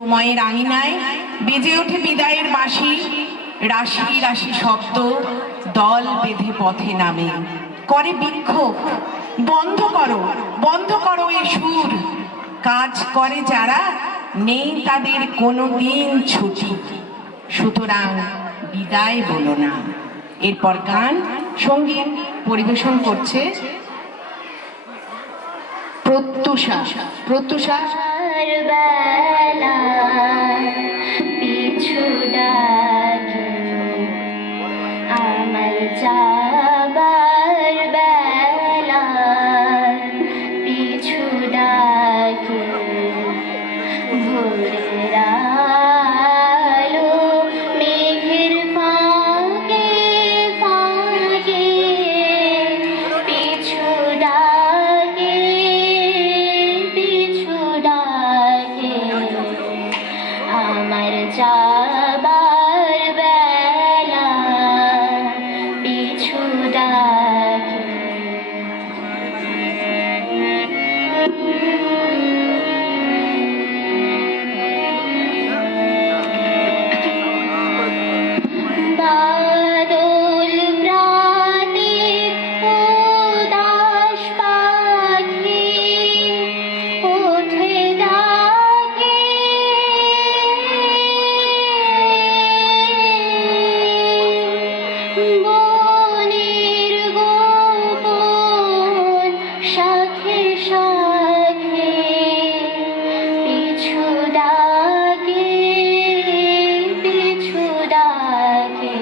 সময়ের আঙিনায় বেজে ওঠে বিদায়ের বাঁশি, রাশি রাশি শব্দ দল বেঁধে পথে নামে, করে বিক্ষোভ। বন্ধ করো এ সুর। কাজ করে যারা, নেই তাদের কোনো দিন ছুটি, সুতরাং বিদায় বলো না। এরপর গান সঙ্গীত পরিবেশন করছে প্রত্যুষা। প্রত্যুষা পিছু ডাকে আমার যাবার বেলা, পিছু ডাকে ভোরের আলো মেঘের ফাঁকে ফাঁকে, পিছু ডাকে পিছু ডাকে আমার যাবার বেলা, পিছু ডাকে। বাদল প্রাতে উদাস পাখি ওঠে ডাকে, বনের গোপন শাখে শাখে পিছু ডাকে পিছু ডাকে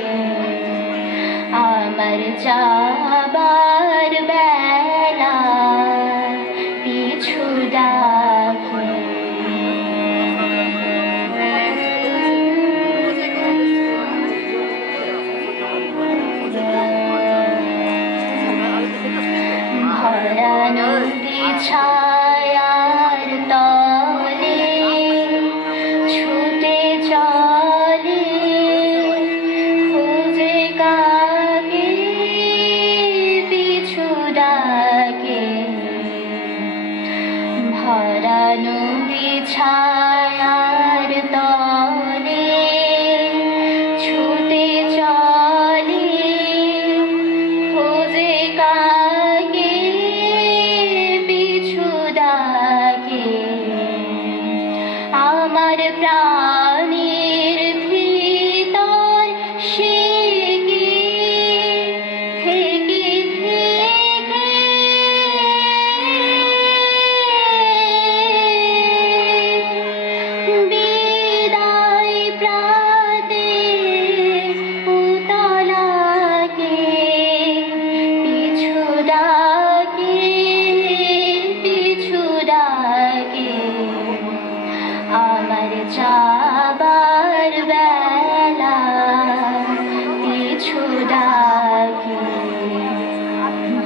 আমার যাবার বেলা, পিছু ডাকে। ভরা নদী ছায়ার তলে ছুটে চলে, খুঁজে কাকে পিছু ডাকে। ভরা নদী ছায়ার তলে ছুটে চলে, খুঁজে কাকে পিছু ডাকে আমার প্রাণের ভিতর সে কি থেকে থেকে বিদায় প্রাতে উতলাকে, পিছু ডাকে পিছু ডাকে আমার যাবার বেলা, পিছু ডাকে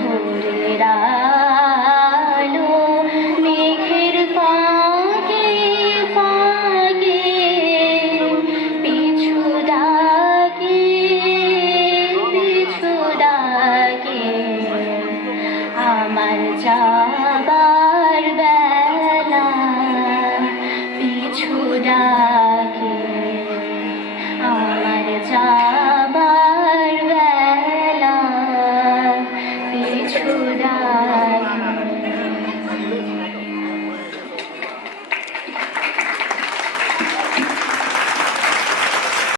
ভোরের আলো মেঘের ফাঁকে ফাঁকে, পিছু ডাকে পিছু ডাকে আমার যাবার বেলা, পিছু ডাকে।